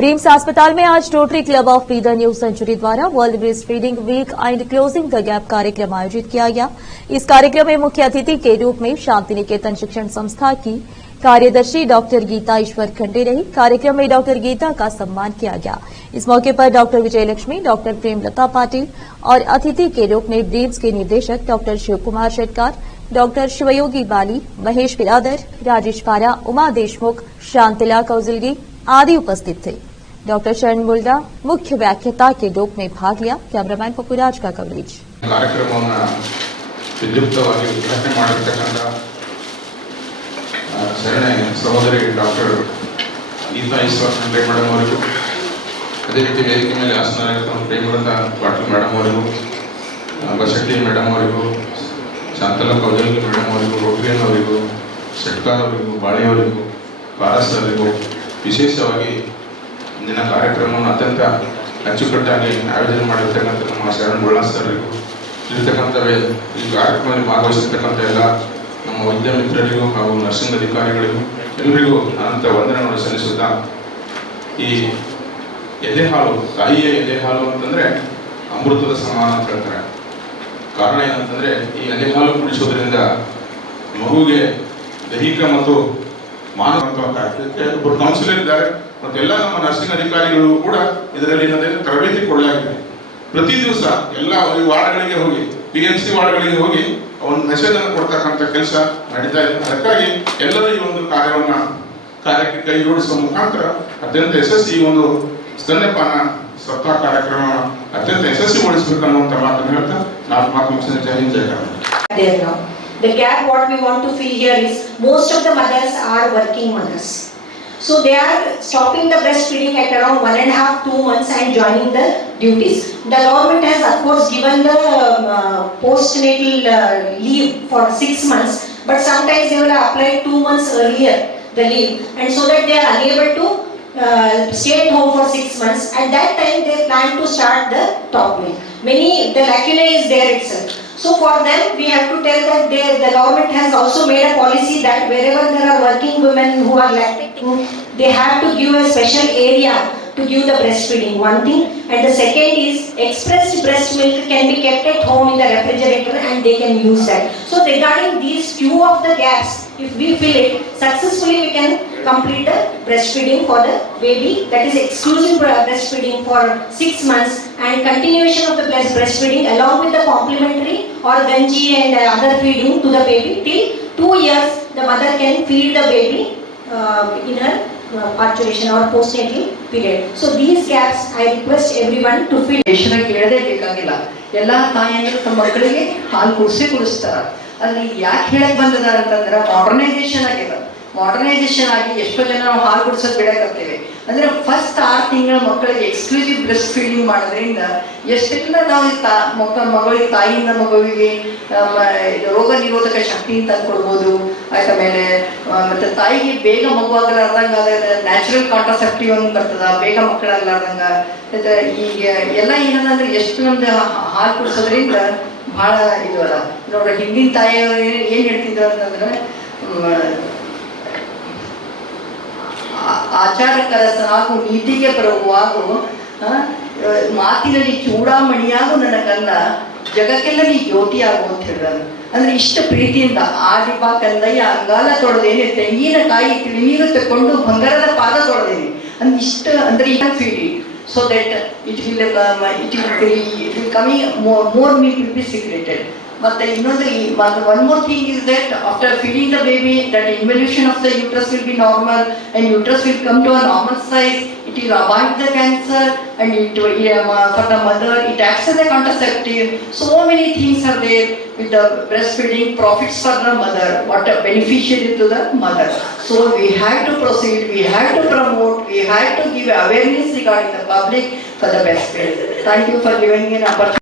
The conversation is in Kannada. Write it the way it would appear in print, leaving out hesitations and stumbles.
ब्रीम्स अस्पताल में आज Rotary club of Bidar new century द्वारा world breastfeeding week and closing the gap कार्यक्रम आयोजित किया गया। इस कार्यक्रम में मुख्य अतिथि के रूप में शांति निकेतन शिक्षण संस्था की कार्यदर्शी डॉक्टर गीता ईश्वर खंडे रही। कार्यक्रम में डॉक्टर गीता का सम्मान किया गया। इस मौके पर डॉक्टर विजयलक्ष्मी, डॉक्टर प्रेमलता पाटिल और अतिथि के रूप में ब्रीम्स के निदेशक डॉक्टर शिव कुमार शेटकार, डॉक्टर शिवयोगी बाली, महेश बिरादर, राजेश पारा, उमा देशमुख, शांतिला कौजलगी आदि उपस्थित थे। डॉक्टर शरण मुल्डा मुख्य व्याख्याता के रूप में भाग लिया। कैमरामैन पपुराज का कवरेज। ಕಾರ್ಯಕ್ರಮವನ್ನು ವಿದ್ಯುಕ್ತವಾಗಿ ಉದ್ಘಾಟನೆ ಮಾಡಿರ್ತಕ್ಕಂಥ ಶರಣೆ ಸಹೋದರಿ ಡಾಕ್ಟರ್ ಗೀತಾ ಈಶ್ವರ್ ಖಂಡ್ರೆ ಮೇಡಮ್ ಅವರಿಗೂ, ಅದೇ ರೀತಿ ವೇದಿಕೆ ಮೇಲೆ ಆಸನರಾಗಿರ್ತಕ್ಕಂಥ ಪ್ರೇಮಲತಾ ಪಾಟೀಲ್ ಮೇಡಮ್ ಅವರಿಗೂ, ಬಶೆಟ್ಟಿ ಮೇಡಮ್ ಅವರಿಗೂ, ಶಾಂತಲಾ ಕೌಜಲ್ಗಿ ಮೇಡಮ್ ಅವರಿಗೂ, ರೋಟರಿಯನ್ ಅವರಿಗೂ, ಶೆಟ್ಕಾರ್ ಅವರಿಗೂ, ಬಾಳೆಯವರಿಗೂ, ಪಾರಸ್ ಅವರಿಗೂ ವಿಶೇಷವಾಗಿ ಇಂದಿನ ಕಾರ್ಯಕ್ರಮವನ್ನು ಅತ್ಯಂತ ಅಚ್ಚುಕಟ್ಟಾಗಿ ಆಯೋಜನೆ ಮಾಡಿರ್ತಕ್ಕಂಥ ನಮ್ಮ ಶರಣ ಮುಳ್ಳಾ ಸರ್ರಿಗೂ, ಇರತಕ್ಕಂಥ ಈ ಕಾರ್ಯಕ್ರಮದಲ್ಲಿ ಭಾಗವಹಿಸಿರ್ತಕ್ಕಂಥ ಎಲ್ಲ ನಮ್ಮ ವೈದ್ಯ ಮಿತ್ರರಿಗೂ ಹಾಗೂ ನರ್ಸಿಂಗ್ ಅಧಿಕಾರಿಗಳಿಗೂ ಎಲ್ಲರಿಗೂ ಅನಂತ ವಂದನೆಗಳನ್ನು ಸಲ್ಲಿಸುತ್ತಾ, ಈ ಎದೆಹಾಲು, ತಾಯಿಯ ಎದೆಹಾಲು ಅಂತಂದರೆ ಅಮೃತದ ಸಮಾನ ಅಂತ ಹೇಳ್ತಾರೆ. ಕಾರಣ ಏನಂತಂದರೆ ಈ ಎದೆಹಾಲು ಕುಡಿಸೋದ್ರಿಂದ ಮಗುವಿಗೆ ದೈಹಿಕ ಮತ್ತು ಮಾನವ ಒಬ್ಬರು ಕೌನ್ಸಿಲರ್ ಇದ್ದಾರೆ ಮತ್ತು ಎಲ್ಲ ನಮ್ಮ ನರ್ಸಿಂಗ್ ಅಧಿಕಾರಿಗಳು ಕೂಡ ಇದರಲ್ಲಿ ತರಬೇತಿ ಕೊಡಲಾಗಿದೆ. ಪ್ರತಿ ದಿವಸ ಎಲ್ಲ ವಾರ್ಡ್ಗಳಿಗೆ ಹೋಗಿ, PMC ವಾರ್ಡ್ಗಳಿಗೆ ಹೋಗಿ ಒಂದು ಮೆಸೇಜ್ ಅನ್ನು ಕೊಡ್ತಕ್ಕಂಥ ಕೆಲಸ ನಡೀತಾ ಇದೆ. ಅದಕ್ಕಾಗಿ ಎಲ್ಲರೂ ಈ ಒಂದು ಕಾರ್ಯಕ್ಕೆ ಕೈ ಜೋಡಿಸುವ ಮುಖಾಂತರ ಅತ್ಯಂತ ಯಶಸ್ವಿ ಈ ಒಂದು ಸ್ತನ್ಯಪಾನ ಸಪ್ತಾಹ ಕಾರ್ಯಕ್ರಮ ಅತ್ಯಂತ ಯಶಸ್ವಿಗೊಳಿಸಬೇಕು ಅನ್ನುವಂಥ ಮಾತನ್ನು ಹೇಳ್ತಾ ನಾನು ಮಾತು ಮುಗಿಸಿದ. ಜೈ ಹಿಂದ್, ಜೈ Karnataka. The gap what we want to fill here is most of the mothers are working mothers. So they are stopping the breastfeeding at around 1.5-2 months and joining the duties. The government has of course given the postnatal leave for 6 months, but sometimes they will apply 2 months earlier the leave, and so that they are unable to stay at home for 6 months. At that time they plan to start the top milk. The lacuna is there itself. So for them, we have to tell that the government has also made a policy that wherever there are working women who are lactating, they have to give a special area to give the breastfeeding, one thing. And the second is expressed breast milk can be kept at home in the refrigerator and they can use that. So regarding these few of the gaps, if we fill it successfully, we can complete the breastfeeding for the baby, that is exclusive breastfeeding for 6 months and continuation of the breastfeeding along with the complementary or ganji and other feeding to the baby till 2 years. The mother can feed the baby in her parturition or postnatal period. So these gaps I request everyone to fill. ದೇಶನ ಕೇಳದೇ ಬೇಕಾಗಿಲ್ಲ. ಎಲ್ಲ ತಾಯಿಯಂದಿರು ತಮ್ಮ ಮಕ್ಕಳಿಗೆ ಹಾಲು ಕುಡಿಸ್ತಾರೆ. ಅಲ್ಲಿ ಯಾಕೆ ಹೇಳಕ್ ಬಂದದ ಅಂತಂದ್ರೆ ಮಾಡರ್ನೈಸೇಷನ್ ಆಗಿದೆ. ಮಾಡರ್ನೈಸೇಷನ್ ಆಗಿ ಎಷ್ಟೋ ಜನ ನಾವು ಹಾಲು ಕುಡಿಸೋದು ಬಿಡಕತ್ತೇವೆ. ಅಂದ್ರೆ ಫಸ್ಟ್ 6 ತಿಂಗಳ ಮಕ್ಕಳಿಗೆ ಎಕ್ಸ್ಕ್ಲೂಸಿವ್ ಬ್ರೆಸ್ಟ್ ಫೀಡಿಂಗ್ ಮಾಡೋದ್ರಿಂದ ಎಷ್ಟೆಲ್ಲ ನಾವು ಮಗಳಿಗೆ ತಾಯಿಯಿಂದ ಮಗುವಿಗೆ ರೋಗ ನಿರೋಧಕ ಶಕ್ತಿ ತಂದ್ಕೊಡ್ಬೋದು. ಆಮೇಲೆ ಮತ್ತೆ ತಾಯಿಗೆ ಬೇಗ ಮಗುವಾಗಲಾರ್ದಂಗ ನ್ಯಾಚುರಲ್ ಕಾಂಟ್ರಾಸೆಪ್ಟಿವ್ ಅಂತ ಬರ್ತದ, ಬೇಗ ಮಕ್ಕಳಾಗಲಾರ್ದಂಗ. ಈಗ ಎಲ್ಲ ಏನಂದ್ರೆ ಎಷ್ಟು ನಮ್ದು ಹಾಲು ಕುಡಿಸೋದ್ರಿಂದ ಬಹಳ ಇದು ಅಲ್ಲ. ನೋಡ್ರಿ, ಹಿಂದಿನ ತಾಯಿಯವರು ಏನ್ ಹೇಳ್ತಿದ್ರು ಅಂತಂದ್ರೆ ಆಚಾರಕರ ಸಾಗು ನೀತಿಗೆ ಬರುವಾಗು ಮಾತಿನಲ್ಲಿ ಚೂಡಾಮಣಿಯಾಗು ನನ್ನ ಕಂದ, ಜಗಕ್ಕೆಲ್ಲ ನೀ ಜ್ಯೋತಿಯಾಗು ಅಂತ ಹೇಳಿದ್ರು. ಅಂದ್ರೆ ಇಷ್ಟ ಪ್ರೀತಿಯಿಂದ ಆದಿಬಾ ಕಂದಯ್ಯ ಅಂಗಾಲ ತೊಳೆದೇನೆ, ತೆಂಗಿನಕಾಯಿ ತಿಳಿನೀರು ತಕೊಂಡು ಬಂಗಾರದ ಪಾದ ತೊಳೆದೇನೆ ಅಂದ್ರೆ ಇಷ್ಟ ಅಂದ್ರೆ ಈಗ ಫೀಡಿ so that it will coming more milk will be secreted. But one more thing is that after feeding the baby, that involution of the uterus will be normal and uterus will come to a normal size. It will avoid the cancer and for the mother it acts as a contraceptive. So many things are there with the breastfeeding, profits for the mother, what a beneficiary to the mother. So we have to proceed, we have to promote, we have to give awareness regarding the public for the breastfeeding. Thank you for giving me an opportunity.